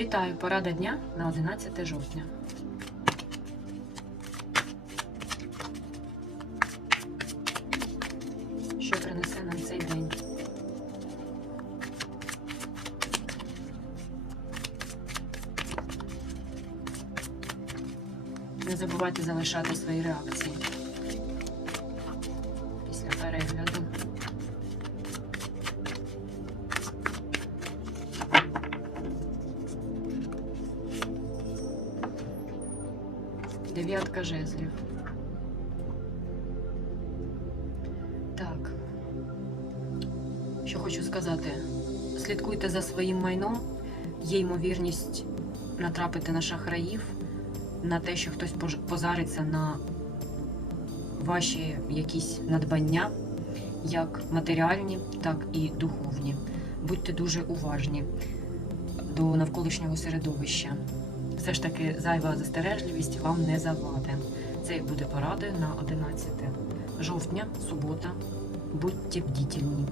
Вітаю, порада дня на 11 жовтня. Що принесе нам цей день? Не забувайте залишати свої реакції Дев'ятка жезлів. Так. Що хочу сказати. Слідкуйте за своїм майном. Є ймовірність натрапити на шахраїв, на те, що хтось позариться на ваші якісь надбання, як матеріальні, так і духовні. Будьте дуже уважні до навколишнього середовища. Все ж таки зайва застережливість вам не заваде. Це буде порадою на 11 жовтня, субота. Будьте бдительні.